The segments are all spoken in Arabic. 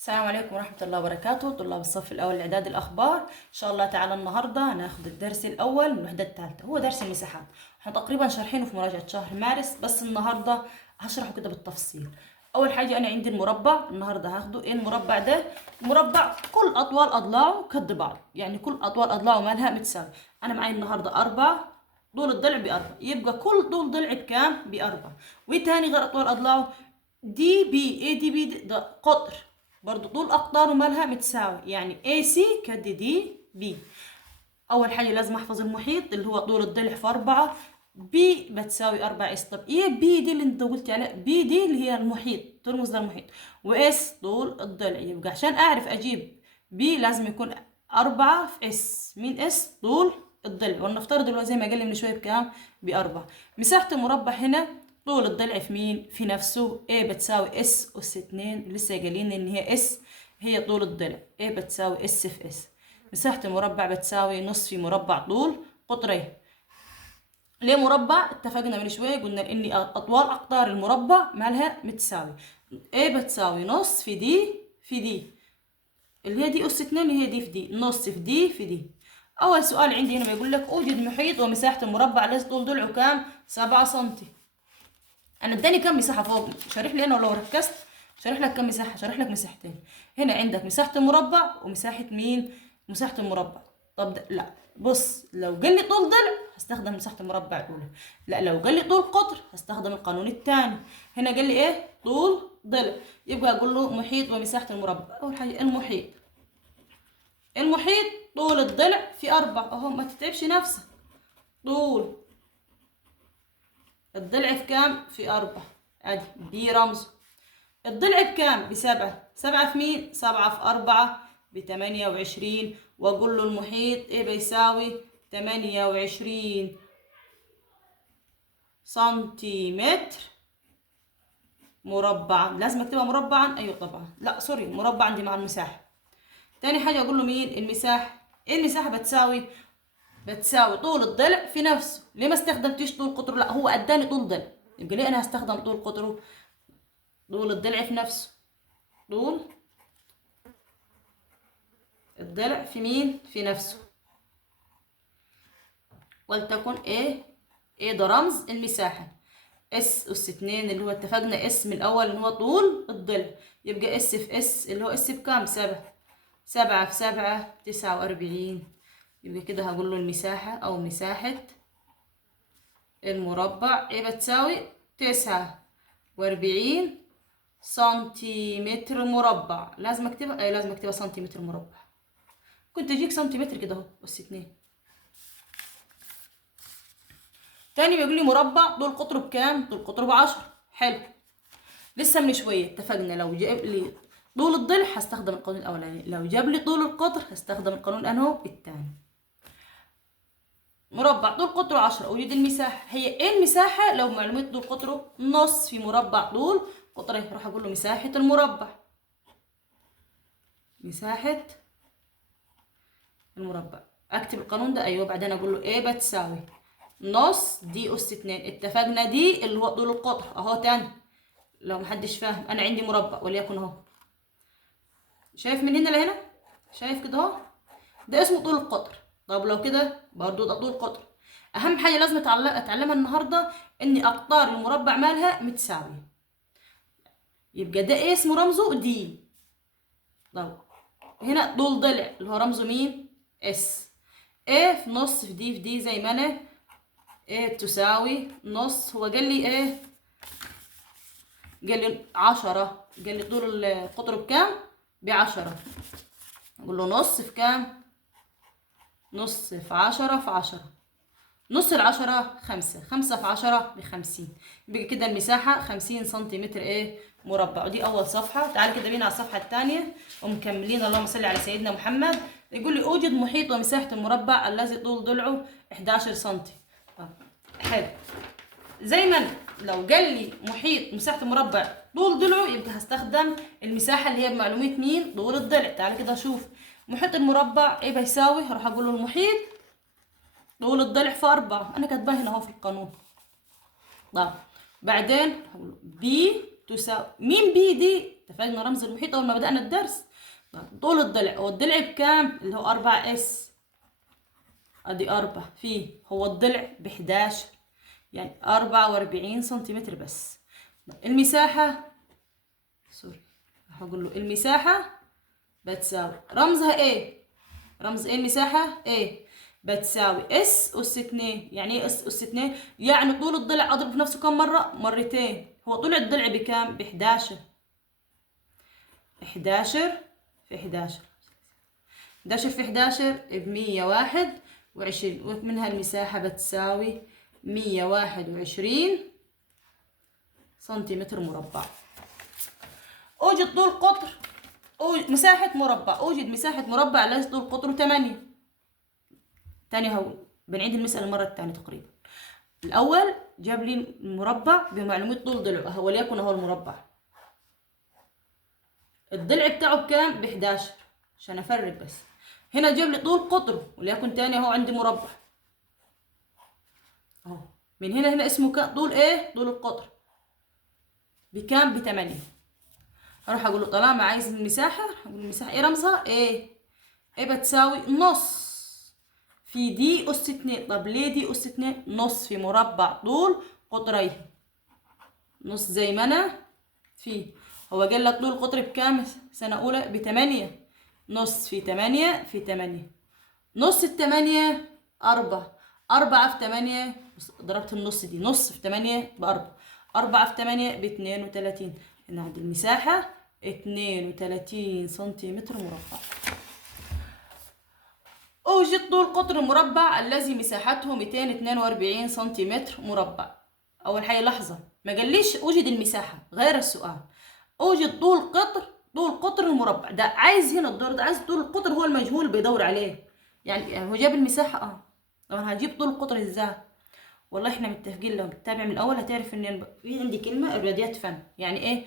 السلام عليكم ورحمة الله وبركاته. طلاب الصف الأول الإعداد الأخبار، إن شاء الله تعالى النهاردة هناخد الدرس الأول من الوحدة الثالثة، هو درس المساحات. احنا تقريبا شارحينه في مراجعة شهر مارس، بس النهاردة هشرحه كده بالتفصيل. أول حاجة أنا عندي المربع، النهاردة هاخده. إيه المربع ده؟ مربع كل أطوال أضلاعه قد بعض، يعني كل أطوال أضلاعه مالها متساوي. أنا معي النهاردة 4، طول الضلع ب4، يبقى كل طول ضلع بكام؟ ب4. وتاني غير أطوال أضلاعه دي بي، اي دي بي ده قطر، برضو طول أقطاره مالها متساوي، يعني اي سي كد دي بي. أول حاجة لازم أحفظ المحيط اللي هو طول الضلع في 4، بي بتساوي 4 اس. طب ايه بي دي اللي انت قلت عليها؟ بي دي اللي هي المحيط، ترمز للمحيط، واس طول الضلع. يبقى عشان أعرف أجيب بي لازم يكون 4 في اس. مين اس؟ طول الضلع. ولنفترض اللي هو زي ما قال لي من شوية بكام؟ ب4. مساحة المربع هنا طول الضلع في مين؟ في نفسه. A بتساوي اس أس 2، لسه قايلين إن هي اس هي طول الضلع. A بتساوي اس في اس. مساحة المربع بتساوي نص في مربع طول قطرين. ليه مربع؟ اتفقنا من شوية قلنا إن أطوال أقطار المربع مالها متساوي. A بتساوي نص في دي في دي، اللي هي دي أس 2 اللي هي دي في دي، نص في دي في دي. أول سؤال عندي هنا بيقول لك أوجد محيط ومساحة المربع الذي طول ضلعه كام؟ 7 سنتي. انا اداني كم مساحه فوق، شارح لي انا ولو ركزت شارح لك كم مساحه، شارح لك مساحتين. هنا عندك مساحه المربع ومساحه مين؟ مساحه المربع. طب لا بص، لو قال لي طول ضلع هستخدم مساحه المربع الاولى، لا لو قال لي طول قطر هستخدم القانون الثاني. هنا قال لي ايه؟ طول ضلع، يبقى اقول له محيط ومساحه المربع. اول حاجه المحيط، المحيط طول الضلع في 4 اهو، ما تتعبش نفسك. طول الضلع في كام؟ في 4، ادي دي رمزه. الضلع بكام؟ ب7. 7 في مين؟ 7 في 4 ب28. واقول له المحيط ايه بيساوي 28 سنتيمتر مربعا. لازم اكتبها مربعا؟ ايوه طبعا، لا سوري، مربعا دي مع المساحه. تاني حاجه اقول له مين؟ المساحه. ايه المساحه؟ بتساوي طول الضلع في نفسه. ليه ما استخدمتش طول قطره؟ لا هو اداني طول ضلع، يبقى ليه انا هستخدم طول قطره؟ طول الضلع في نفسه، طول الضلع في مين؟ في نفسه. ولتكن ايه ده رمز المساحة. اس أس 2 اللي هو اتفقنا اس من الأول اللي هو طول الضلع، يبقى اس في اس اللي هو اس بكام؟ 7. 7 في 7 49. يبقى كده هقول له المساحة أو مساحة المربع ايه بتساوي 49 سنتيمتر مربع. لازم اكتبها؟ اي لازم اكتبها سنتيمتر مربع. كنت اجيك سنتيمتر كده اهو، أس 2. تاني بيقول لي مربع طول قطره بكام؟ طول قطره ب10. حلو، لسه من شويه اتفقنا لو جاب لي طول الضلع هستخدم القانون الاولاني، لو جاب لي طول القطر هستخدم القانون انه الثاني. مربع طول قطره 10، اوجد المساحه. هي ايه المساحه؟ لو معلومات طول قطره نص في مربع طول قطره، راح اقول له مساحه المربع. مساحه المربع، اكتب القانون ده ايوه، بعدين اقول له ايه بتساوي نص دي أس 2. اتفقنا دي اللي هو طول القطر اهو. تاني لو محدش فاهم، انا عندي مربع وليكن اهو، شايف من هنا لهنا؟ شايف كده اهو؟ ده اسمه طول القطر. طب لو كده برضو ده طول قطر. اهم حاجه لازم اتعلمها النهارده ان اقطار المربع مالها متساويه، يبقى ده ايه اسمه رمزه دي. طب هنا طول ضلع اللي هو رمزه مين؟ اس. ايه في نص في دي في دي زي ما انا، ايه تساوي نص. هو قال لي ايه؟ قال لي 10. قال لي طول القطر بكام؟ ب10. اقول له نص في كام؟ نص في 10 في 10. نص ال10 5. 5 في 10 ب50. يبقى كده المساحة 50 سنتيمتر ايه؟ مربع. ودي أول صفحة. تعالى كده بينا على الصفحة الثانية ومكملين. اللهم صل على سيدنا محمد. يقول لي أوجد محيط ومساحة المربع الذي طول ضلعه 11 سنتي. حلو، زي ما لو قال لي محيط مساحة المربع طول ضلعه يبقى هستخدم المساحة اللي هي بمعلومية مين؟ طول الضلع. تعالى كده شوف محيط المربع ايه بيساوي. هروح اقول له المحيط طول الضلع في 4، انا كاتباه هنا اهو في القانون. طب بعدين هقول بي تساوي مين؟ بي دي اتفقنا رمز المحيط اول ما بدأنا الدرس. طول الضلع، هو الضلع بكام؟ اللي هو 4S، ادي 4 فيه، هو الضلع ب11 يعني 44 سنتيمتر بس. المساحة سوري هقول له المساحة بتساوي رمزها ايه؟ رمز ايه المساحة؟ ايه بتساوي اس اس 2. يعني ايه اس اس 2؟ يعني طول الضلع اضرب في نفسه كم مرة؟ مرتين. هو طول الضلع بكام؟ ب11. 11 في 11، 11 في 11 ب121، ومنها المساحة بتساوي 121 سنتيمتر مربع. اوجد طول قطر مساحة مربع. اوجد مساحة مربع الذي طول قطره 8. تاني هو بنعيد المسألة المرة الثانية تقريبا. الأول جاب لي المربع بمعلومات طول ضلعه، وليكن هو المربع الضلع بتاعه بكام؟ ب11 عشان أفرق بس. هنا جاب لي طول قطره، وليكن تاني اهو عندي مربع اهو، من هنا اسمه طول ايه؟ طول القطر بكام؟ ب8. هروح اقول له طالما عايز المساحة، هقول المساحة ايه رمزها؟ ايه بتساوي نص في دي أس 2. طب ليه دي أس 2؟ نص في مربع طول قطريه، نص زي ما أنا فيه. هو قال لك طول القطر بكام سنة أولى؟ ب8. نص في 8 في 8، نص ال8 4. 4 في 8 ضربت النص دي، نص في 8 ب4، 4 في 8 ب32. هنا عندي المساحة 32 سنتيمتر مربع. أوجد طول قطر المربع الذي مساحته 242 سنتيمتر مربع. أول حاجة لحظة، ما قاليش أوجد المساحة، غير السؤال. أوجد طول قطر المربع. ده عايز هنا الدور ده عايز طول القطر، هو المجهول بيدور عليه. يعني هو جاب المساحة طب أنا هجيب طول القطر ازاي؟ والله احنا متفقين، لو بتتابع من الأول هتعرف إن في عندي كلمة الرياضيات فن. يعني إيه؟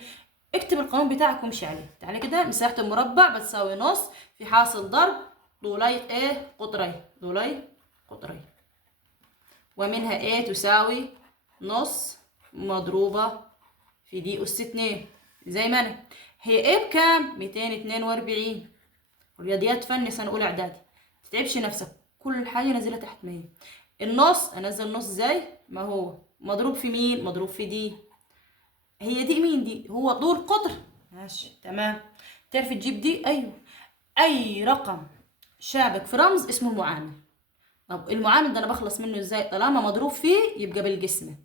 اكتب القانون بتاعك وامشي عليه. تعالى كده، مساحة المربع بتساوي نص في حاصل ضرب طولي ايه؟ قطري، طولي قطري، ومنها ايه تساوي نص مضروبة في دي أس 2 زي ما أنا. هي ايه بكام؟ 242. رياضيات فن سنة أولى إعدادي، متتعبش نفسك، كل حاجة نازلة تحت 100. النص أنزل نص زي ما هو، مضروب في مين؟ مضروب في دي. هي دي مين دي؟ هو طول قطر. ماشي تمام. تعرف تجيب دي؟ أيوه، أي رقم شابك في رمز اسمه معامل. طب المعامل ده انا بخلص منه ازاي؟ طالما مضروب فيه يبقى بالقسمة.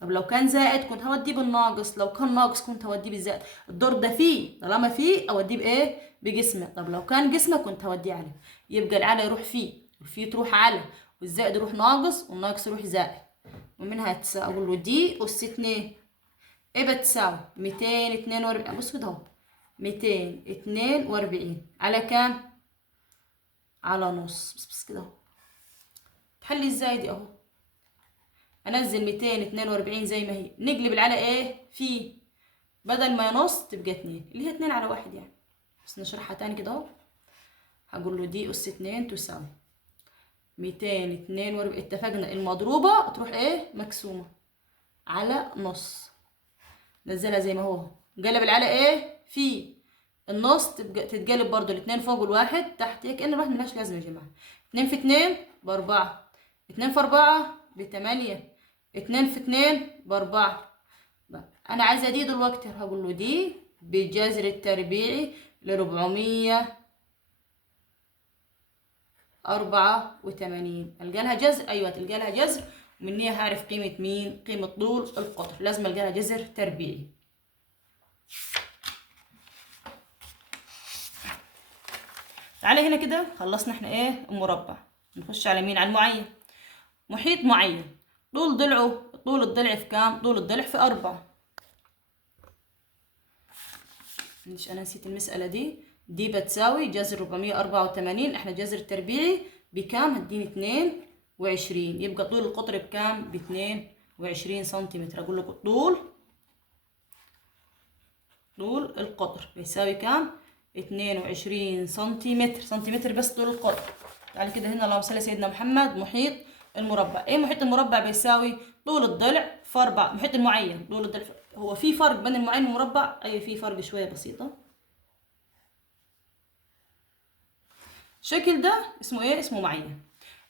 طب لو كان زائد كنت هوديه بالناقص، لو كان ناقص كنت هوديه بالزائد. الدور ده فيه، طالما فيه اوديه بايه؟ بقسمة. طب لو كان قسمة كنت هوديه على، يبقى العلى يروح فيه، والفيه تروح على، والزائد يروح ناقص، والناقص يروح زائد. ومنها اقول له دي اس 2 ايه بتساوي 242. بص كده اهو، 242 على كام؟ على نص. بس كده اهو. تحلي ازاي دي اهو؟ انزل 242 زي ما هي، نقلب العلى ايه؟ في، بدل ما نص تبقى 2، اللي هي 2 على 1 يعني. بس نشرحها تاني كده اهو. هقول له دي اس 2 تساوي 242. اتفقنا المضروبة تروح ايه؟ مقسومة على نص. نزلها زي ما هو، قلب العلى ايه؟ في النص تبقى تتقلب برضو، الاثنين فوق والواحد تحت، هيك كأن الواحد ملهاش لازمة يا جماعة. 2 في 2 ب4، 2 في 4 ب8، 2 في 2 ب4. انا عايزه دي دلوقتي، هقول له دي بالجذر التربيعي ل484. القى لها جذر؟ ايوه تلقى لها جذر. ومني هعرف قيمه مين؟ قيمه طول القطر، لازم القى لها جذر تربيعي. تعالى هنا كده، خلصنا احنا ايه؟ المربع. نخش على مين؟ على المعين. محيط معين، طول ضلعه، طول الضلع في كام؟ طول الضلع في 4. مش انا نسيت المسألة دي بتساوي جذر 484. احنا جذر التربيعي بكام؟ هديني 22. يبقى طول القطر بكام؟ ب 22 سنتيمتر. اقول لكم طول القطر بيساوي كام؟ 22 سنتيمتر. سنتيمتر بس طول القطر. تعالى كده هنا، اللهم صل على سيدنا محمد. محيط المربع. ايه محيط المربع؟ بيساوي طول الضلع في 4. محيط المعين طول الضلع هو في فرق بين المعين والمربع؟ ايوه في فرق شويه بسيطه. الشكل ده اسمه ايه؟ اسمه معين.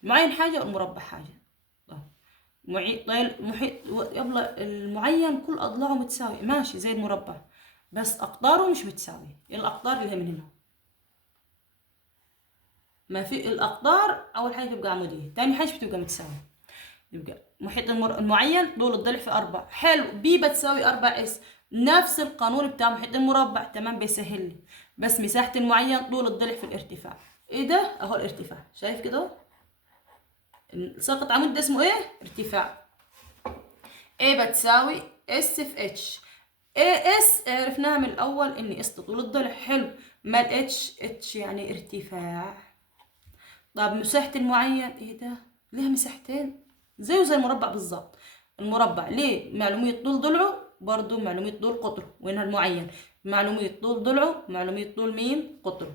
المعين حاجه والمربع حاجه. محيط يبقى المعين كل اضلاعه متساوي ماشي زي المربع، بس اقطاره مش متساويه. الاقطار اللي هي من هنا، ما في الاقطار اول حاجه تبقى عموديه، تاني حاجه بتبقى متساويه. يبقى محيط المعين طول الضلع في 4. حلو، بي بتساوي 4 اس، نفس القانون بتاع محيط المربع. تمام، بيسهل لي. بس مساحة المعين طول الضلع في الارتفاع. ايه ده؟ اهو الارتفاع، شايف كده؟ ساقط عمود ده اسمه ايه؟ ارتفاع. ايه بتساوي اس في اتش. ايه اس عرفناها من الاول ان اس طول الضلع. حلو، مال اتش يعني ارتفاع. طب مساحة المعين ايه ده؟ ليها مساحتين زيه زي المربع بالظبط. المربع ليه معلومية طول ضلعه، برضو معلومية طول قطره. وهنا المعين معلومية طول ضلعه، معلومية طول مين؟ قطره.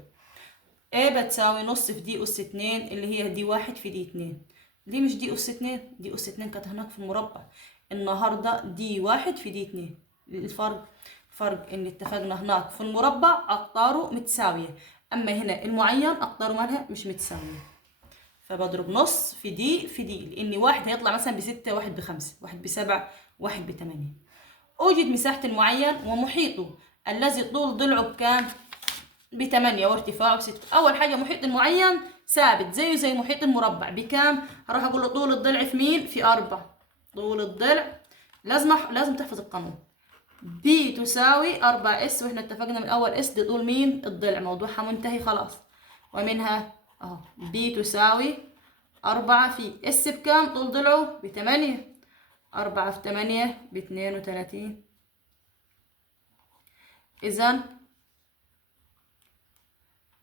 ايه بتساوي نص في دي أس 2 اللي هي دي 1 في دي 2. ليه مش دي أس 2؟ دي أس 2 كانت هناك في المربع. النهاردة دي 1 في دي 2. الفرق ان اتفقنا هناك في المربع اقطاره متساوية، اما هنا المعين اقطاره مالها مش متساوية. فبضرب نص في دي في دي، لان واحد هيطلع مثلا ب6، واحد ب5، واحد ب7، واحد ب8. اوجد مساحة المعين ومحيطه الذي طول ضلعه بكام؟ ب8 وارتفاعه ب6. اول حاجة محيط المعين ثابت زيه زي محيط المربع بكام؟ هروح اقول له طول الضلع في مين؟ في 4. طول الضلع لازم تحفظ القانون. بي تساوي 4 اس، واحنا اتفقنا من اول اس دي طول مين؟ الضلع. موضوعها منتهي خلاص. ومنها اهو بي تساوي 4 في اس بكام؟ طول ضلعه ب8. 4 في 8 ب32. اذا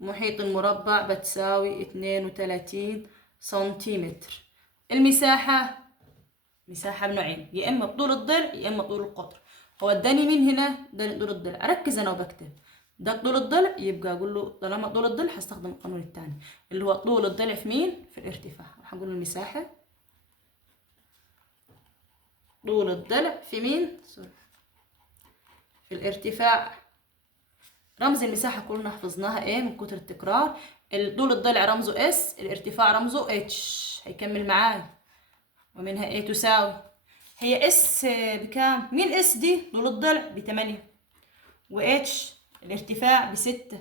محيط المربع بتساوي 32 سنتيمتر. المساحة مساحة بنوعين، يا اما بطول الضلع يا اما طول القطر. هو اداني مين هنا؟ اداني طول الضلع. اركز انا وبكتب ده طول الضلع، يبقى اقول له طالما طول الضلع هستخدم القانون الثاني اللي هو طول الضلع في مين؟ في الارتفاع. راح اقول له المساحة طول الضلع في مين؟ في الارتفاع. رمز المساحة كلنا حفظناها ايه من كتر التكرار. طول الضلع رمزه اس، الارتفاع رمزه اتش. هيكمل معاي. ومنها ايه تساوي، هي اس بكام؟ مين اس دي؟ طول الضلع ب8 واتش الارتفاع ب6.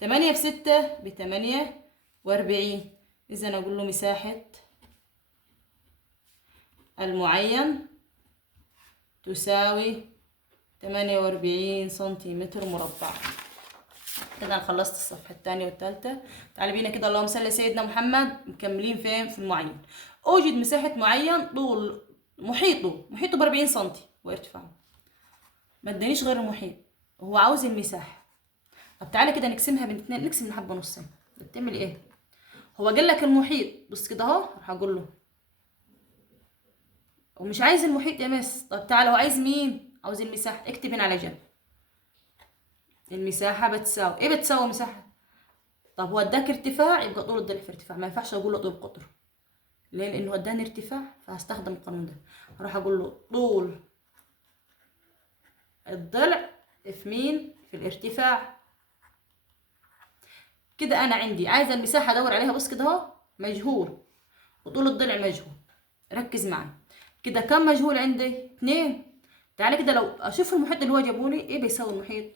8 في 6 ب48. اذا اقول له مساحة المعين تساوي 48 سنتيمتر مربع. كده انا خلصت الصفحة الثانية والثالثة. تعالى بينا كده اللهم صل سيدنا محمد. مكملين فين؟ في المعين. اوجد مساحة معين طول محيطه ب40 سنتي وارتفاعه. ما ادانيش غير المحيط، هو عاوز المساحة. طب تعالى كده نقسمها بين 2، نقسم الحبة نصين. بتعمل ايه؟ هو قال لك المحيط، بص كده اهو. راح اقول له ومش عايز المحيط يا مس. طب تعالى هو عايز مين؟ عاوز المساحة. اكتب هنا على جنب المساحة بتساوي ايه؟ بتساوي مساحة. طب هو اداك ارتفاع، يبقى طول الضلع في ارتفاع. ما ينفعش اقول له طول قطر. ليه؟ لانه اداني ارتفاع، فهستخدم القانون ده. هروح اقول له طول الضلع في مين؟ في الارتفاع. كده انا عندي عايزه المساحه ادور عليها. بص كده اهو، مجهول وطول الضلع مجهول. ركز معايا كده، كم مجهول عندي؟ 2. تعالى كده لو اشوف المحيط اللي هو جابولي ايه بيساوي المحيط.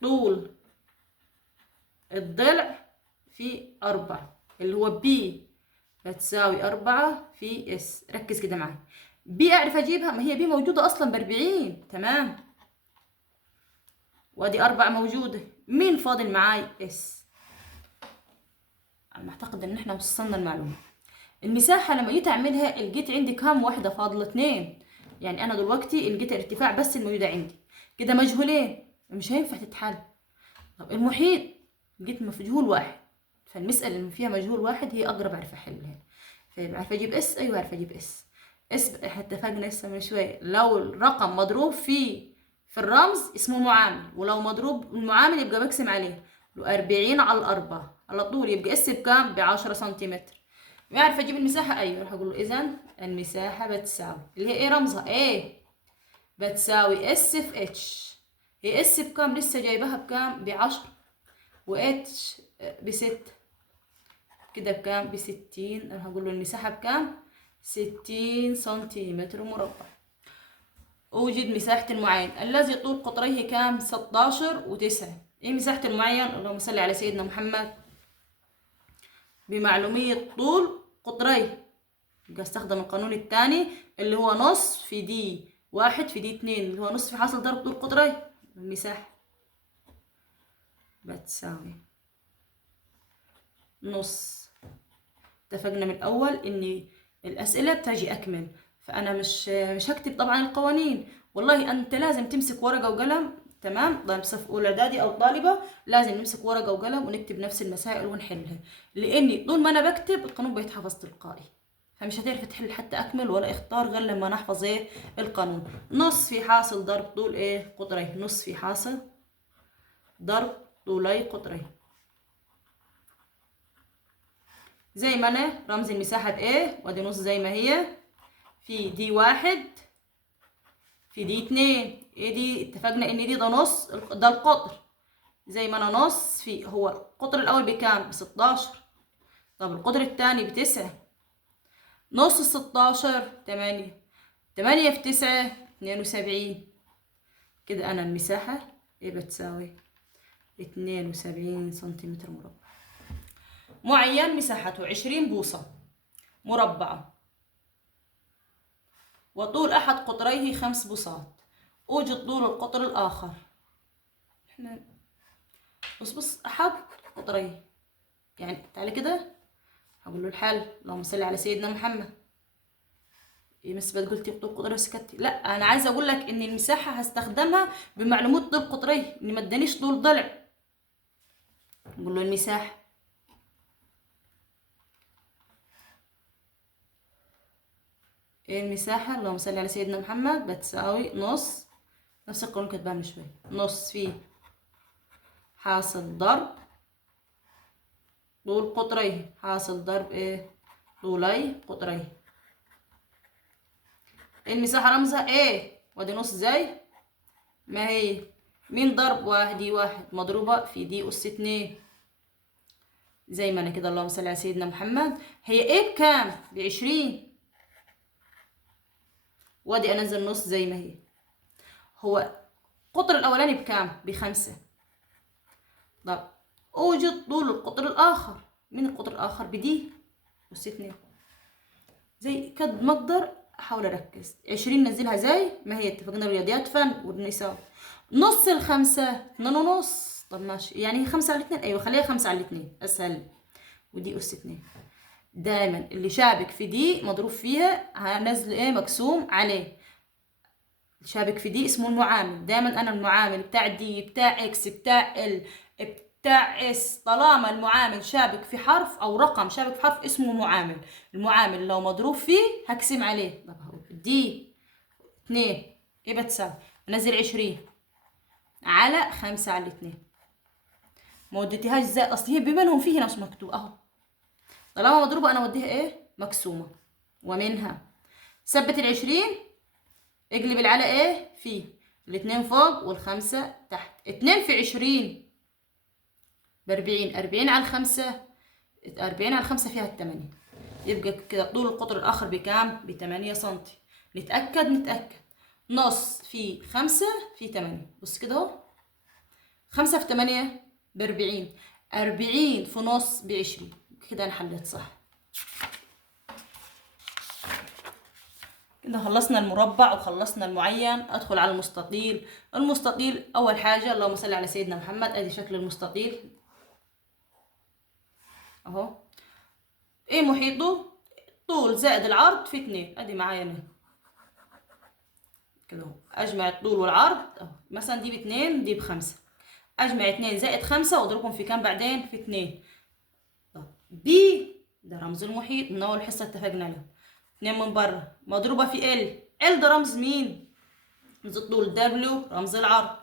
طول الضلع في 4 اللي هو بي بتساوي 4 في اس. ركز كده معايا. بي اعرف اجيبها، ما هي بي موجوده اصلا ب40. تمام، وادي 4 موجوده. مين فاضل معاي؟ اس. انا اعتقد ان احنا وصلنا المعلومه. المساحه لما جيت اعملها لقيت عندي كام واحده فاضله؟ 2. يعني انا دلوقتي لقيت الارتفاع بس الموجوده عندي. كده مجهولين، مش هينفع تتحل. طب المحيط لقيت مجهول واحد، فالمساله اللي فيها مجهول واحد هي اقرب اعرف احلها. فعارفه اجيب اس. ايوه عارفه اجيب اس. اس احنا اتفقنا لسه من شويه، لو الرقم مضروب في الرمز اسمه معامل، ولو مضروب المعامل يبقى بقسم عليه. لو 40 على 4 على طول يبقى اس بكام؟ ب10 سنتيمتر. يعرف اجيب المساحه. ايوه راح اقول له اذا المساحه بتساوي اللي هي ايه رمزها؟ ايه بتساوي اس في اتش. هي اس بكام؟ لسه جايبها بكام؟ ب10، واتش ب6، كده بكام؟ ب60. انا هقول له المساحة بكام؟ 60 سنتيمتر مربع. اوجد مساحة المعين الذي طول قطريه كام؟ 16 و9. ايه مساحة المعين؟ اللهم صل على سيدنا محمد. بمعلومية طول قطريه يبقى استخدم القانون الثاني اللي هو نص في دي 1 في دي 2، اللي هو نص في حاصل ضرب طول قطريه. المساحة بتساوي نص. اتفقنا من الأول إن الأسئلة بتجي أكمل، فأنا مش هكتب طبعا القوانين. والله أنت لازم تمسك ورقة وقلم، تمام؟ طالب صف أولى إعدادي أو طالبة لازم نمسك ورقة وقلم ونكتب نفس المسائل ونحلها، لأني طول ما أنا بكتب القانون بيتحفظ تلقائي، فمش هتعرف تحل حتى أكمل ولا اختار غير لما نحفظ إيه القانون. نص في حاصل ضرب طول إيه قطريه، نص في حاصل ضرب طولي قطريه. زي ما انا رمز المساحة بايه، وادي نص زي ما هي في دي 1 في دي 2. ايه دي؟ اتفقنا ان دي ده نص، ده القطر. زي ما انا نص في، هو القطر الاول بكام؟ ب16. طب القطر الثاني ب9. نص 16 8. 8 في 9 72. كده انا المساحة ايه بتساوي 72 سنتيمتر مربع. معين مساحته 20 بوصة مربعة، وطول أحد قطريه 5 بوصات. أوجد طول القطر الآخر. احنا بص أحد قطريه، يعني تعالى كده هقول له الحل. اللهم صل على سيدنا محمد. ايه مثبت قلتي طول قطريه وسكتي؟ لا، أنا عايزة أقول لك إن المساحة هستخدمها بمعلومات طول قطريه، إن ما ادانيش طول ضلع. نقول له المساحة ايه المساحة؟ اللهم صل على سيدنا محمد بتساوي نص، نفس القانون كاتباها من شوية، نص في حاصل ضرب طول قطريه، حاصل ضرب ايه طولي قطريه. المساحة رمزها ايه؟ وادي نص زي ما هي. مين ضرب واحد؟ دي 1 مضروبة في دي أس 2. زي ما انا كده. اللهم صل على سيدنا محمد. هي ايه بكام؟ ب20. وادي انزل نص زي ما هي. هو القطر الاولاني بكام؟ ب5. طب اوجد طول القطر الاخر. مين القطر الاخر؟ بدي أس 2. زي قد ما اقدر احاول اركز. 20 نزلها زي ما هي، اتفقنا رياضيات فن والنساء. نص ال5 2.5. طب ماشي، يعني هي 5/2. ايوه خليها 5/2 اسهل. ودي أس 2. دايما اللي شابك في دي مضروب فيها هنزل ايه مقسوم عليه. شابك في دي اسمه المعامل. دايما انا المعامل بتاع دي بتاع اكس بتاع ال بتاع اس، طالما المعامل شابك في حرف او رقم شابك في حرف اسمه معامل. المعامل لو مضروب فيه هقسم عليه. طب هقول دي 2 ايه بتساوي؟ انزل 20 على 5/2. ما وديتيهاش ازاي؟ اصل هي بينهم فيه هنا مش مكتوب اهو. طالما مضروبه انا اوديها ايه مقسومه. ومنها ثبت ال20، اقلب على ايه في ال2 فوق وال5 تحت. 2 في 20 ب40. 40 على 5. 40 على 5 فيها 8. يبقى كده طول القطر الاخر بكام؟ ب8 سنتي. نتأكد. نص في 5 في 8. بص كده اهو. 5 في 8 ب40. 40 في نص ب20. كده انا حليت صح. كده خلصنا المربع وخلصنا المعين. ادخل على المستطيل. المستطيل اول حاجة اللهم صل على سيدنا محمد. ادي شكل المستطيل اهو. ايه محيطه؟ طول زائد العرض في 2. ادي معايا انا كده اهو. اجمع الطول والعرض اهو. مثلا دي ب2 دي ب5. اجمع 2 زائد 5 واضربهم في كام بعدين؟ في 2. طب بي ده رمز المحيط من اول حصه اتفقنا له. 2 من بره مضروبه في ال ده رمز مين؟ رمز الطول. دبليو رمز العرض.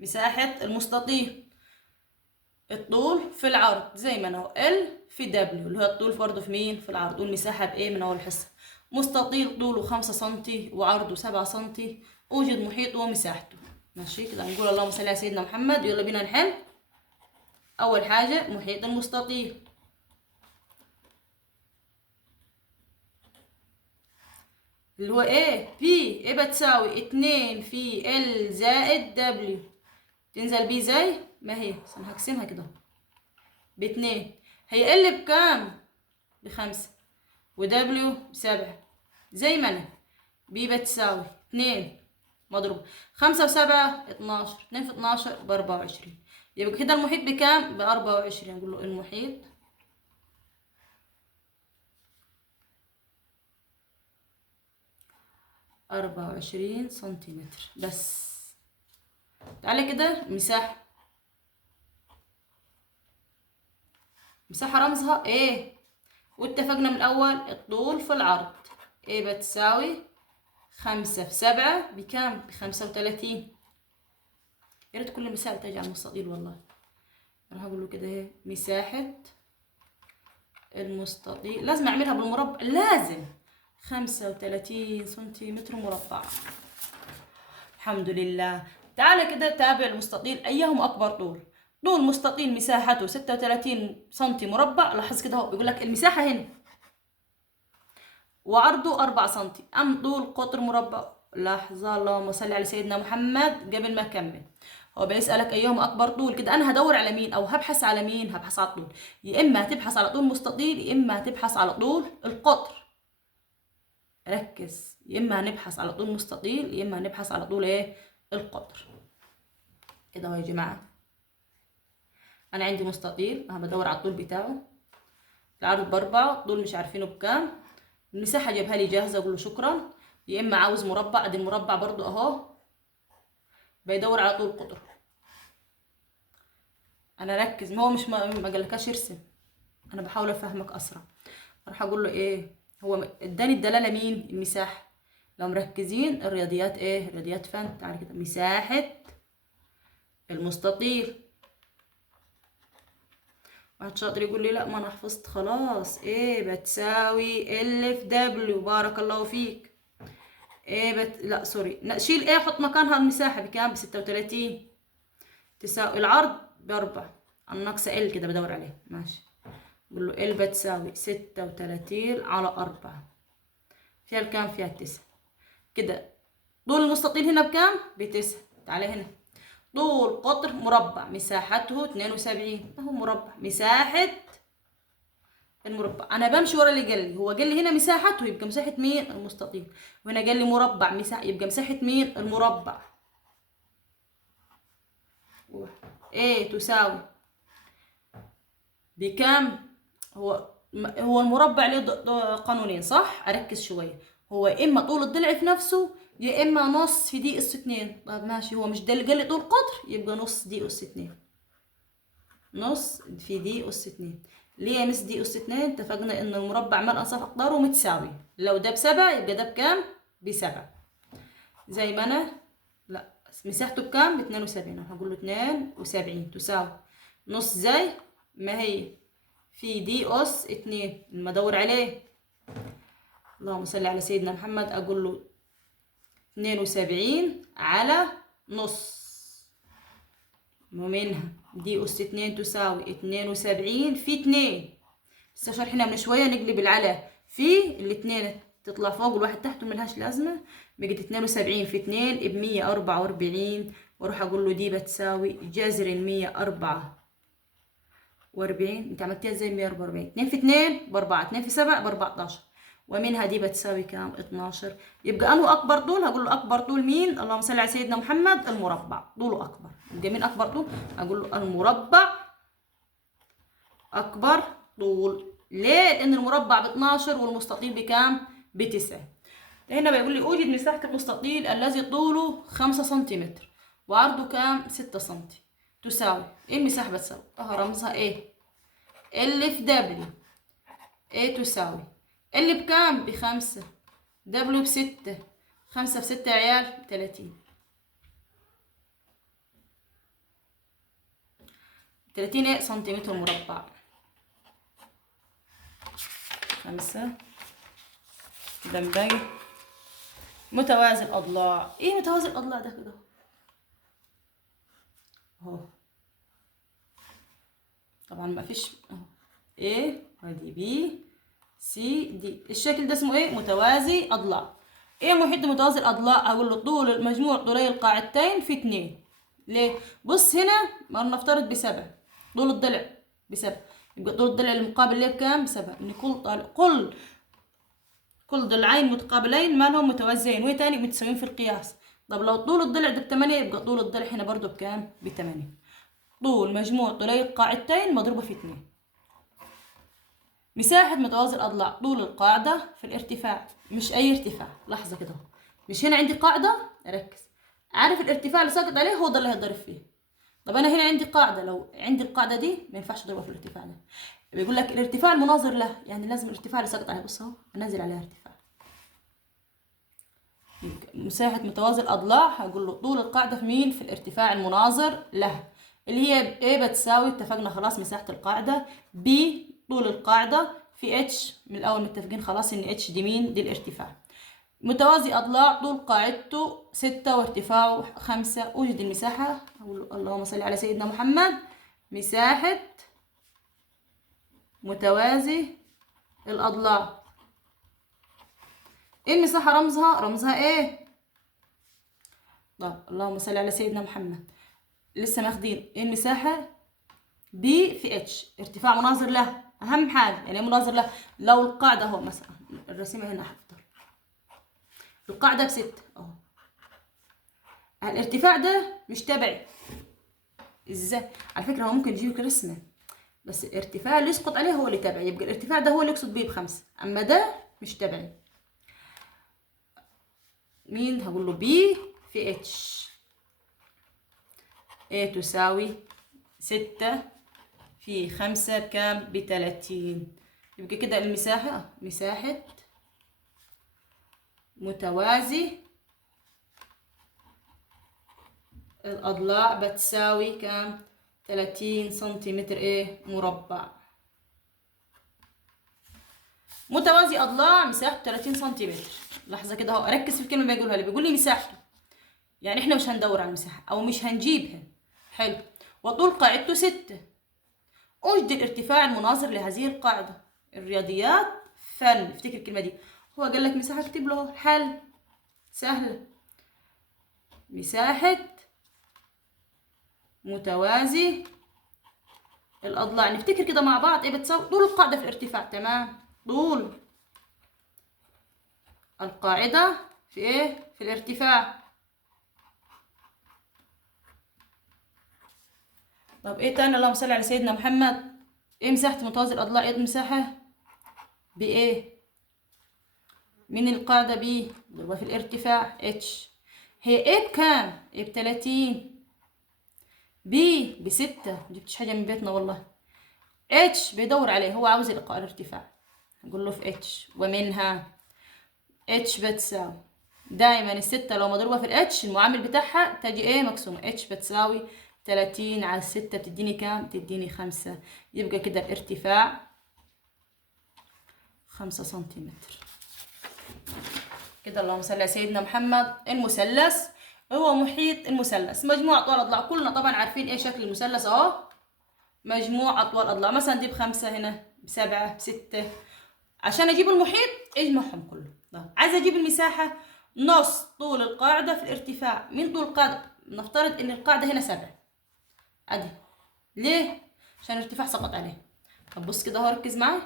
مساحه المستطيل الطول في العرض زي ما انا اهو. ال في دبليو اللي هو الطول برضه في مين؟ في العرض. والمساحه بايه من اول حصه؟ مستطيل طوله 5 سنتي وعرضه 7 سنتي اوجد محيط ومساحته. ماشي كده نقول اللهم صل على سيدنا محمد. يلا بينا نحل. اول حاجة محيط المستطيل، اللي هو ايه؟ بي. ايه بتساوي 2 في ال زائد دبليو. تنزل بي زي ما هي، بس انا هقسمها كده ب2. هي ال بكام؟ ب5 ودبليو ب7 زي ما انا. بي بتساوي 2 مضروب 5 و7 12. 2 في 12 ب24. يبقى كده المحيط بكام؟ ب24. نقول له المحيط 24 سنتيمتر بس. تعالى كده مساحة. مساحة رمزها ايه؟ واتفقنا من الأول الطول في العرض. ايه بتساوي 5 في 7 بكام؟ ب35. يا ريت كل مثال تجي على المستطيل والله. راح اقول له كده اهي مساحة المستطيل لازم اعملها بالمربع، لازم 35 سنتيمتر مربع. الحمد لله. تعالى كده تابع المستطيل ايهم اكبر طول. طول مستطيل مساحته 36 سنتي مربع. لاحظ كده هو بيقول لك المساحة هنا وعرضه 4 سنتي. ام طول قطر مربع. لحظة، اللهم صل على سيدنا محمد قبل ما اكمل. هو بيسألك ايهم اكبر طول كده. انا هدور على مين او هبحث على مين؟ هبحث على الطول. يا اما هتبحث على طول مستطيل يا اما هتبحث على طول القطر. ركز، يا اما هنبحث على طول مستطيل يا اما هنبحث على طول ايه؟ القطر. كده اهو يا جماعة. انا عندي مستطيل انا بدور على الطول بتاعه. العرض ب4، الطول مش عارفينه بكام. المساحة جابها لي جاهزة اقول له شكرا. يا اما عاوز مربع، ادي المربع برضو اهو بيدور على طول قطر. انا ركز، ما هو مش ما قالكاش ارسم، انا بحاول افهمك اسرع. راح اقول له ايه؟ هو اداني الدلاله مين؟ المساحه. لو مركزين الرياضيات ايه؟ الرياضيات فن. تعالى كده مساحه المستطيل. واحد شاطر يقول لي لا ما انا حفظت خلاص. ايه بتساوي ال في دبليو. بارك الله فيك. ايه لا سوري، شيل ايه حط مكانها المساحه بكام؟ ب36. تساوي العرض ب4. الناقصه ال كده بدور عليه. ماشي. بقول له ال بتساوي 36 على 4. فيها الكام؟ فيها 9. كده طول المستطيل هنا بكام؟ ب9. تعالى هنا. طول قطر مربع مساحته 72. اهو مربع مساحة المربع. انا بمشي ورا اللي قال لي. هو قال لي هنا مساحته يبقى مساحة مين؟ المستطيل. وهنا قال لي مربع مساحة يبقى مساحة مين؟ المربع. ايه تساوي بكام؟ هو المربع له قانونين صح؟ اركز شويه. هو اما طول الضلع في نفسه يا اما نص في دي اس 2. طب ماشي، هو مش ده اللي قال لي طول قطر؟ يبقى نص دي اس 2. نص في دي اس 2. ليه يا مس دي اس 2؟ اتفقنا ان المربع مال انصاف اقداره متساوي. لو ده ب7 يبقى ده بكام؟ ب7. زي ما انا. لا مساحته بكام؟ ب72. هقول له 72 تساوي نص زي ما هي في دي أس 2 لما أدور عليه. اللهم صل على سيدنا محمد. أقول له 72 على نص. ومنها دي أس 2 تساوي 72 في 2. لسه شرحنا من شوية. نقلب العلى في الاتنين تطلع فوق والواحد تحته ملهاش لازمة. بقت 72 في 2 ب144. واروح أقول له دي بتساوي جذر 144. انت عملتيها ازاي؟ 144. 2 في 2 ب4. 2 في 7 ب14. ومنها دي بتساوي كام؟ 12. يبقى انه اكبر طول؟ هقول له اكبر طول مين؟ اللهم صل على سيدنا محمد. المربع طوله اكبر. يبقى مين اكبر طول؟ اقول له المربع اكبر طول. ليه؟ لان المربع ب12 والمستطيل بكام؟ ب9. هنا بيقول لي اوجد مساحة المستطيل الذي طوله 5 سنتيمتر وعرضه كام؟ 6 سنتي. تساوي ايه المساحة بتساوي؟ رمزها ايه؟ ال في دبليو. ايه تساوي ال بكام؟ ب5. دبليو ب6. 5 في 6 يا عيال 30. 30 ايه؟ سنتيمتر مربع. 5 كده نبين متوازي الاضلاع. ايه متوازي الاضلاع ده كده اهو. طبعا ما فيش اهو، ايه ودي بي سي دي. الشكل ده اسمه ايه؟ متوازي اضلاع. ايه محيط متوازي الاضلاع؟ هقول له طول المجموع طولي القاعدتين في 2. ليه؟ بص هنا ما نفترض ب7، طول الضلع ب7، يبقى طول الضلع المقابل ليه بكام؟ ب7. ان كل ضلعين متقابلين مالهم متوازيين، وايه تاني؟ متساويين في القياس. طب لو طول الضلع ده ب8 يبقى طول الضلع هنا برضو بكام؟ ب8. طول مجموع طولي القاعدتين مضروبة في 2. مساحة متوازي الأضلاع طول القاعدة في الارتفاع، مش أي ارتفاع. لحظة كده، مش هنا عندي قاعدة، ركز، عارف الارتفاع اللي ساقط عليه هو ده اللي هيتضرب فيه. طب أنا هنا عندي قاعدة، لو عندي القاعدة دي ما ينفعش أضربها في الارتفاع ده. بيقول لك الارتفاع المناظر له، يعني لازم الارتفاع اللي ساقط عليه، بص أهو أنزل عليها ارتفاع. مساحة متوازي الأضلاع هقول له طول القاعدة في مين؟ في الارتفاع المناظر له، اللي هي A بتساوي، اتفقنا خلاص، مساحة القاعدة B طول القاعدة في H، من الأول متفقين خلاص إن H دي مين؟ دي الارتفاع. متوازي أضلاع طول قاعدته 6 وارتفاعه 5. أوجد المساحة. أقول له اللهم صل على سيدنا محمد. مساحة متوازي الأضلاع. إيه المساحة؟ رمزها إيه؟ طب اللهم صل على سيدنا محمد. لسه ماخدين ايه المساحة؟ بي في اتش، ارتفاع مناظر له، اهم حاجة يعني مناظر له. لو القاعدة اهو مثلا، الرسمة هنا هفضل القاعدة ب6 اهو، الارتفاع ده مش تبعي. ازاي؟ على فكرة هو ممكن يجيك رسمة بس الارتفاع اللي يسقط عليه هو اللي تبعي، يبقى الارتفاع ده هو اللي يقصد بيه ب5، اما ده مش تبعي. مين؟ هقول له بي في اتش. A تساوي 6 في 5 بكام؟ ب30. يبقى كده المساحة، مساحة متوازي الأضلاع بتساوي كام؟ 30 سنتيمتر ايه مربع. متوازي أضلاع مساحته 30 سنتيمتر. لحظة كده اهو، أركز في الكلمة اللي بيقولها لي، بيقول لي مساحته، يعني احنا مش هندور على المساحة أو مش هنجيبها. حلو. وطول قاعدته 6. أوجد الارتفاع المناظر لهذه القاعدة. الرياضيات فن، افتكر الكلمة دي. هو قال لك مساحة، اكتب له حل سهلة. مساحة متوازي الأضلاع، نفتكر كده مع بعض ايه بتساوي؟ طول القاعدة في الارتفاع، تمام، طول القاعدة في ايه؟ في الارتفاع. طب ايه تاني؟ اللهم صل على سيدنا محمد. ايه مساحة متوازي الأضلاع؟ ايه المساحة؟ بايه؟ من القاعدة بي يبقى في الارتفاع اتش. هي ايه بكام؟ ايه ب30. بي ب6، مجبتش حاجة من بيتنا والله. اتش بيدور عليه، هو عاوز الارتفاع، نقول له في اتش. ومنها اتش بتساوي دايما الستة لو مضروبة في الاتش المعامل بتاعها تجي ايه؟ مقسومة. اتش بتساوي 30 على 6 بتديني كام؟ بتديني 5. يبقى كده الارتفاع 5 سنتيمتر. كده اللهم صل على سيدنا محمد. المثلث هو محيط المثلث مجموع أطوال أضلاع. كلنا طبعا عارفين ايه شكل المثلث اهو، مجموع أطوال أضلاع. مثلا دي ب5، هنا ب7، ب6. عشان اجيب المحيط اجمعهم كله. عايزه اجيب المساحه، نص طول القاعده في الارتفاع. من طول القاعده؟ نفترض ان القاعده هنا 7 ادي. ليه؟ عشان الارتفاع سقط عليه. طب بص كده اهو، ركز معايا.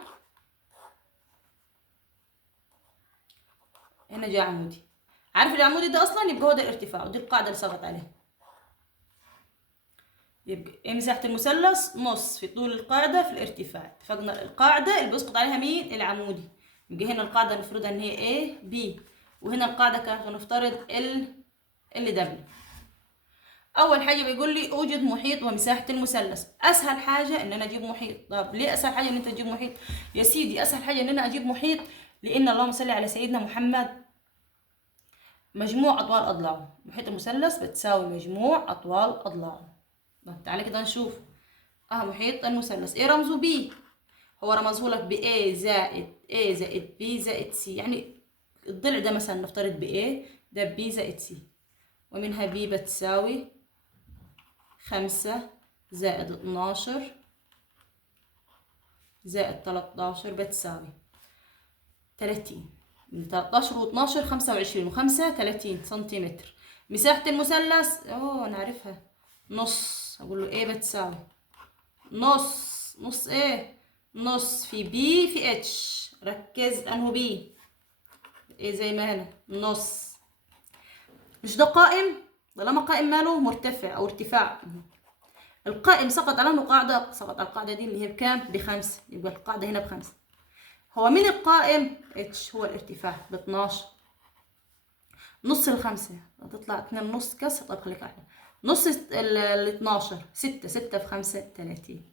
هنا جه عمودي، عارف العمودي ده اصلا يبقى هو ده الارتفاع ودي القاعده اللي سقط عليه. يبقى ايه مساحه المثلث؟ نص في طول القاعده في الارتفاع. اتفقنا القاعده اللي بيسقط عليها مين؟ العمودي. يبقى هنا القاعده نفرضها ان هي A B، وهنا القاعده كانت نفترض ال W. اول حاجه بيقول لي اوجد محيط ومساحه المثلث. اسهل حاجه ان انا اجيب محيط. طب ليه اسهل حاجه ان انت تجيب محيط؟ يا سيدي اسهل حاجه ان انا اجيب محيط لان اللهم صل على سيدنا محمد مجموع اطوال اضلاعه. محيط المثلث بتساوي مجموع اطوال اضلاعه. طب تعالى كده نشوف. محيط المثلث ايه رمزه؟ بي. هو رمزه لك ب A زائد A زائد B زائد C، يعني الضلع ده مثلا نفترض ب A، ده B زائد C، ومنها B بتساوي 5 زائد 12 زائد 13 بتساوي 30. من 13 و12 25 و5 30 سنتيمتر. مساحة المثلث نعرفها، نص. أقول له ايه بتساوي نص ايه، نص في بي في اتش. ركز انه بي ايه زي ما هنا نص. مش ده قائم؟ طالما قائم ماله مرتفع او ارتفاع. القائم سقط على قاعدة، سقط على القاعدة دي اللي هي بكام؟ ب5، يبقى القاعدة هنا ب5. هو مين القائم؟ اتش هو الارتفاع ب12. نص ال5 هتطلع 2 نص كسر. طب خليك على نص ال12 6 في 5 30.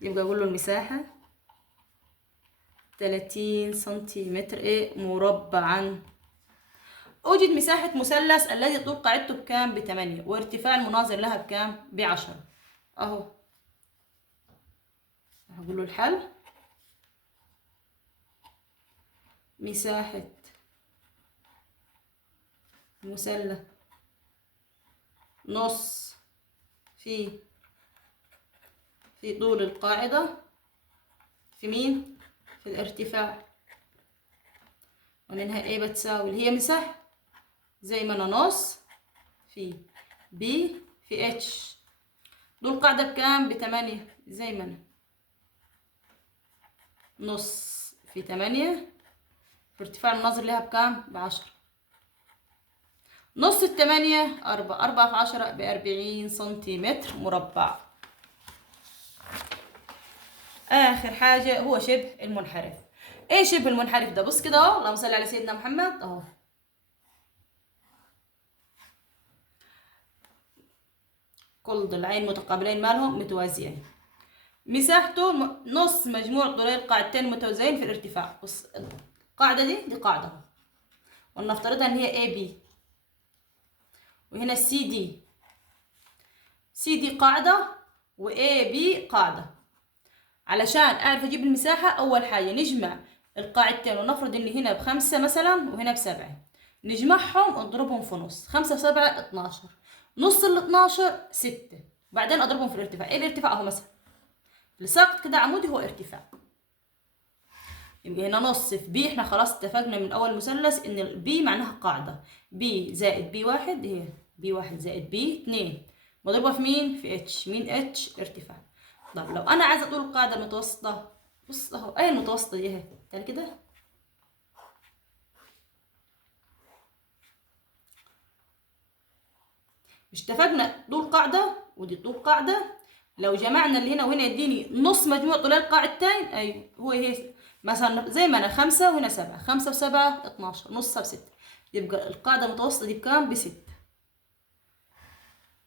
يبقى اقول له المساحة 30 سنتيمتر ايه مربعا. اوجد مساحة مثلث الذي طول قاعدته بكام؟ ب8 وارتفاع المناظر لها بكام؟ ب10. اهو هقول له الحل. مساحة مثلث نص في طول القاعدة في مين؟ في الارتفاع، ومنها ايه بتساوي اللي هي مساحة زي ما انا نص في بي في اتش. دول قاعدة بكام؟ ب8 زي ما انا نص في 8 في ارتفاع المناظر لها بكام؟ ب10. نص ال8 4 في 10 ب40 سنتيمتر مربع. اخر حاجة هو شبه المنحرف. ايه شبه المنحرف ده؟ بص كده اهو، اللهم صل على سيدنا محمد. اهو كل ضلعين متقابلين مالهم متوازيين. مساحته نص مجموع طولي القاعدتين متوازيين في الارتفاع. بص القاعدة دي قاعدة، ولنفترضها ان هي AB، وهنا CD قاعدة وAB قاعدة. علشان اعرف اجيب المساحة، اول حاجة نجمع القاعدتين، ونفرض ان هنا ب5 مثلا وهنا ب7، نجمعهم ونضربهم في نص. 5 في 7 12، نص ال12 6، بعدين اضربهم في الارتفاع. ايه الارتفاع؟ اهو مثلا لساقط كده عمودي هو ارتفاع. يبقى هنا نص في بي. احنا خلاص اتفقنا من اول مثلث ان البي معناها قاعدة. بي زائد بي واحد هي بي واحد زائد بي 2 مضروبة في مين؟ في اتش. مين اتش؟ ارتفاع. طب لو انا عايزة طول القاعدة المتوسطة، بص اهو ايه المتوسطة دي اهي، تعالى كده. مش اتفقنا طول قاعدة ودي طول قاعدة؟ لو جمعنا اللي هنا وهنا يديني نص مجموع طول القاعدتين. ايوه هي مثلا زي ما انا 5 وهنا 7، 5 في 7 12، نصها ب6. يبقى القاعدة المتوسطة دي بكام؟ ب6.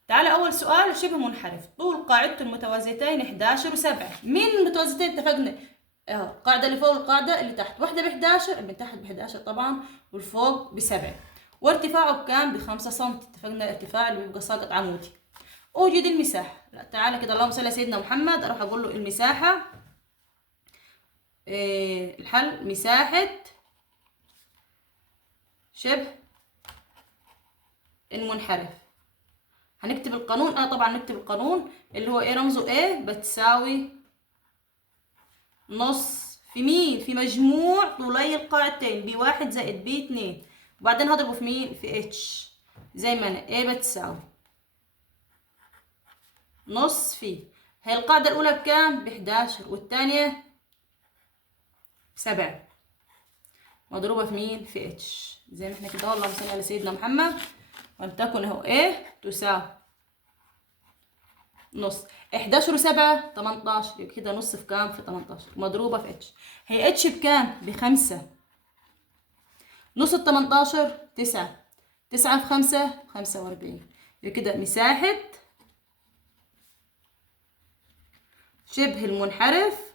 تعالى اول سؤال شبه منحرف. طول قاعدته المتوازيتين 11 و7. مين المتوازيتين؟ اتفقنا اهو القاعدة اللي فوق والقاعدة اللي تحت. واحدة ب11، اللي تحت ب11 طبعا، والفوق ب7. وارتفاعه بكام؟ ب5 سم. اتفقنا الارتفاع اللي بيبقى ساقط عمودي. اوجد المساحة. لا تعالى كده، اللهم صل على سيدنا محمد. اروح اقول له المساحة. الحل مساحة شبه المنحرف. هنكتب القانون. طبعا نكتب القانون اللي هو رمزه بتساوي نص في مين؟ في مجموع طولي القاعدتين B1 زائد B2، وبعدين هضربه في مين؟ في اتش. زي ما انا بتساوي نص في، هي القاعدة الأولى بكام؟ ب11 والثانية ب7 مضروبة في مين؟ في اتش. زي ما احنا كده. اللهم صل على سيدنا محمد. ولتكن اهو تساوي نص 11 و7 18، يبقى كده نص في كام؟ في 18 مضروبة في اتش. هي اتش بكام؟ ب5. نص ال 18 9، 9 في 5 45. يبقى كده مساحة شبه المنحرف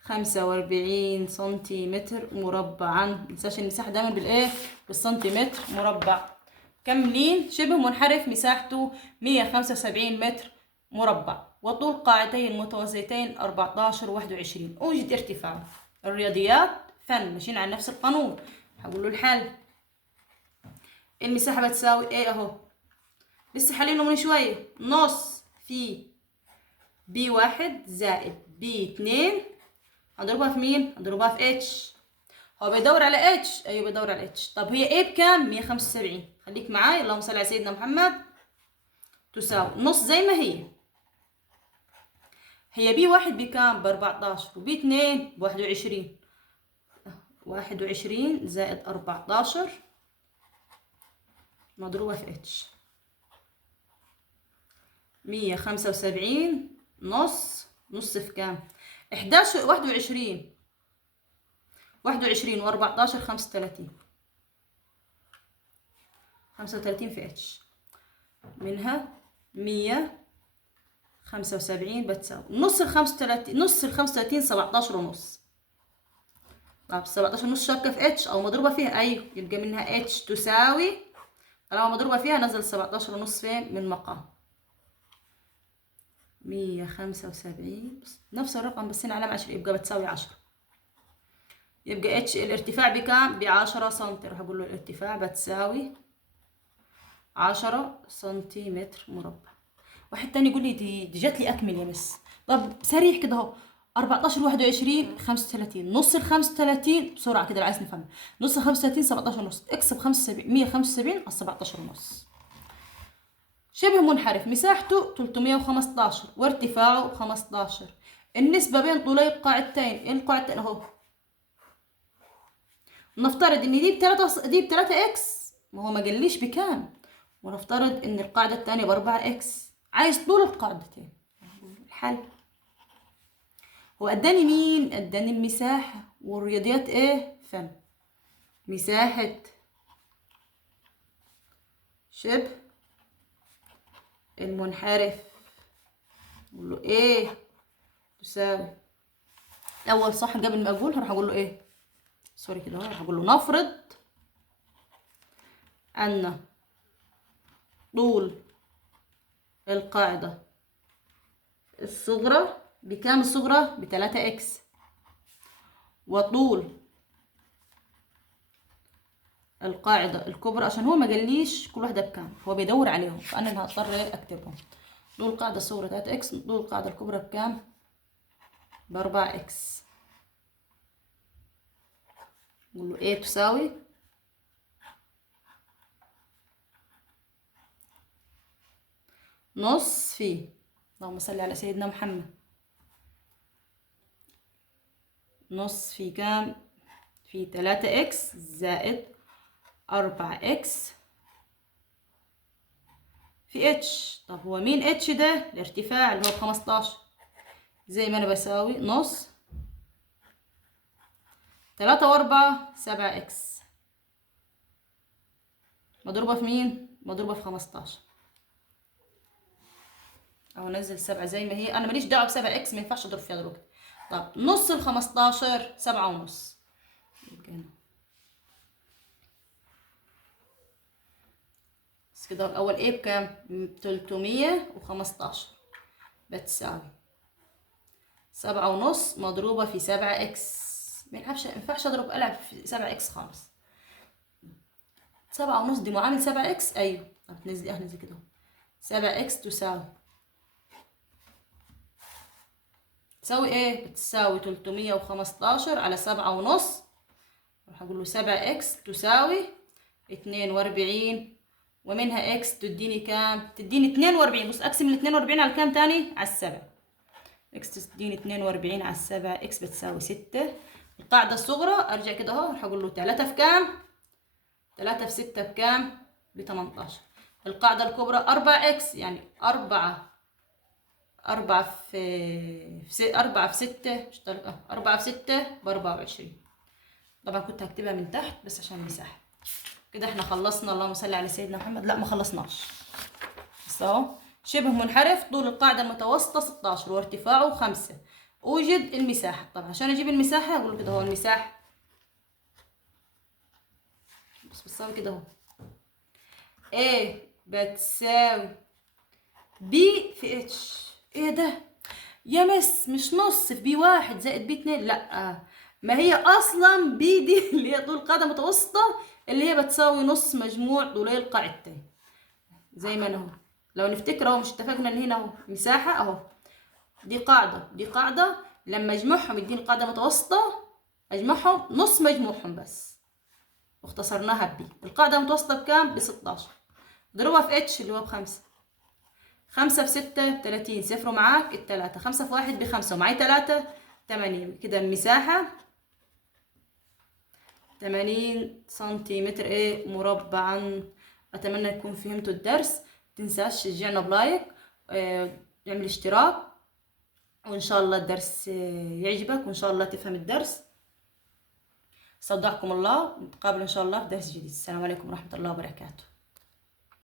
45 سنتيمتر مربعا. متنساش المساحة دايما بالسنتيمتر مربع. كاملين. شبه منحرف مساحته 175 متر مربع، وطول قاعدتين متوازيتين 14 و21. اوجد ارتفاعه. الرياضيات فن، ماشيين على نفس القانون. هقول له الحل. المساحة بتساوي ايه اهو، لسه حالينه من شوية، نص في B1 زائد B2. هضربها في مين؟ هضربها في اتش. هو بيدور على اتش، ايوه بيدور على اتش. طب هي ايه بكام؟ 175. خليك معاي، اللهم صل على سيدنا محمد. تساوي نص زي ما هي B1 بكام؟ ب14، وB2 ب21. 21 زائد 14 مضروبة في اتش. 175 نص في كام؟ 11 21 و14 35. 35 في اتش، منها 175 بتساوي نص ال 35. نص ال 35 17 ونص. طب 17 ونص شابكة في اتش او مضروبة فيها، ايوه يبقى منها اتش تساوي، طالما مضروبة فيها نزل 17 ونص فين؟ من مقام 175. نفس الرقم بس هنا علامة 10، يبقى بتساوي 10. يبقى اتش الارتفاع بكام؟ ب10 سم. راح اقول له الارتفاع بتساوي 10 سنتيمتر مربع. واحد تاني يقول لي دي جات لي اكمل يا مس. طب سريع كده اهو، 14 21 35. نص ال 35 بسرعه كده عايز نفهم. نص ال 35 17 ونص، اكسب 75 175 على 17 ونص. شبه منحرف مساحته 315 وارتفاعه 15. النسبة بين طولي القاعدتين، القاعدتين اهو. نفترض ان دي ب3 اكس، ما هو ما قاليش بكام. ونفترض ان القاعدة التانية ب4 اكس. عايز طول القاعدتين. الحل هو اداني مين؟ اداني المساحة، والرياضيات ايه؟ فن. مساحة شبه المنحرف نقول له ايه تساوي. اول صح قبل ما اقول هروح اقول له ايه، سوري كده هروح اقول له نفرض ان طول القاعدة الصغرى بكام؟ الصغرى ب3 اكس، وطول القاعدة الكبرى، عشان هو ما قاليش كل واحدة بكام، هو بيدور عليهم، فانا اللي هضطر اكتبهم. طول القاعدة الصغرى 3 اكس، طول القاعدة الكبرى بكام؟ ب4 اكس. نقول له ايه تساوي نص في، اللهم صل على سيدنا محمد، نص في كام؟ في 3 اكس زائد 4 اكس في اتش. طب هو مين اتش ده؟ الارتفاع اللي هو 15. زي ما انا بساوي نص 3 و4 7 اكس مضروبة في مين؟ مضروبة في 15. او انزل 7 زي ما هي، انا ماليش دعوة ب7 اكس، ما ينفعش اضرب فيها دلوقتي. طب نص ال 15 7 ونص. بس كده الاول ايه بكام؟ 315 بتساوي 7 ونص مضروبة في 7 اكس. ما ينفعش العب في 7 اكس خالص. 7 ونص دي معامل 7 اكس، ايوه. طب ننزل كده 7 اكس تساوي ايه؟ بتساوي 315 على 7 ونص. راح اقول له 7 اكس تساوي 42، ومنها اكس تديني كام؟ تديني 42. بص اقسم ال 42 على كام تاني؟ على 7. اكس تديني 42 على 7، اكس بتساوي 6. القاعدة الصغرى ارجع كده اهو، راح اقول له 3 في كام؟ 3 في 6 بكام؟ ب18. القاعدة الكبرى 4 اكس، يعني 4 في 6 4 في 6 ب24. طبعا كنت هكتبها من تحت بس عشان المساحة. كده احنا خلصنا، اللهم صل على سيدنا محمد. لا ما خلصناش، بس اهو. شبه منحرف طول القاعدة المتوسطة 16 وارتفاعه 5. اوجد المساحة. طب عشان اجيب المساحة اقول كده هو المساحة بس بتساوي كده اهو A بتساوي B في H. ايه ده يا مس؟ مش نص في B1 زائد B2؟ لا، ما هي اصلا بي دي اللي هي طول قاعدة متوسطة، اللي هي بتساوي نص مجموع طولي القاعدتين. زي ما انا اهو، لو نفتكر اهو، مش اتفقنا ان هنا اهو مساحة اهو، دي قاعدة ودي قاعدة، لما اجمعهم يديني قاعدة متوسطة، اجمعهم نص مجموعهم بس، واختصرناها بي. القاعدة المتوسطة بكام؟ ب16. ضربها في اتش اللي هو ب5. 5 في 6 ب30، صفر معاك التلاتة، 5 في 1 ب5 ومعي 3، 80. كده المساحة 80 سنتيمتر ايه مربعا. اتمنى يكون فهمتوا الدرس. متنساش تشجعنا بلايك، اعمل اشتراك، وان شاء الله الدرس يعجبك، وان شاء الله تفهم الدرس. استودعكم الله، نتقابل ان شاء الله في درس جديد. السلام عليكم ورحمة الله وبركاته.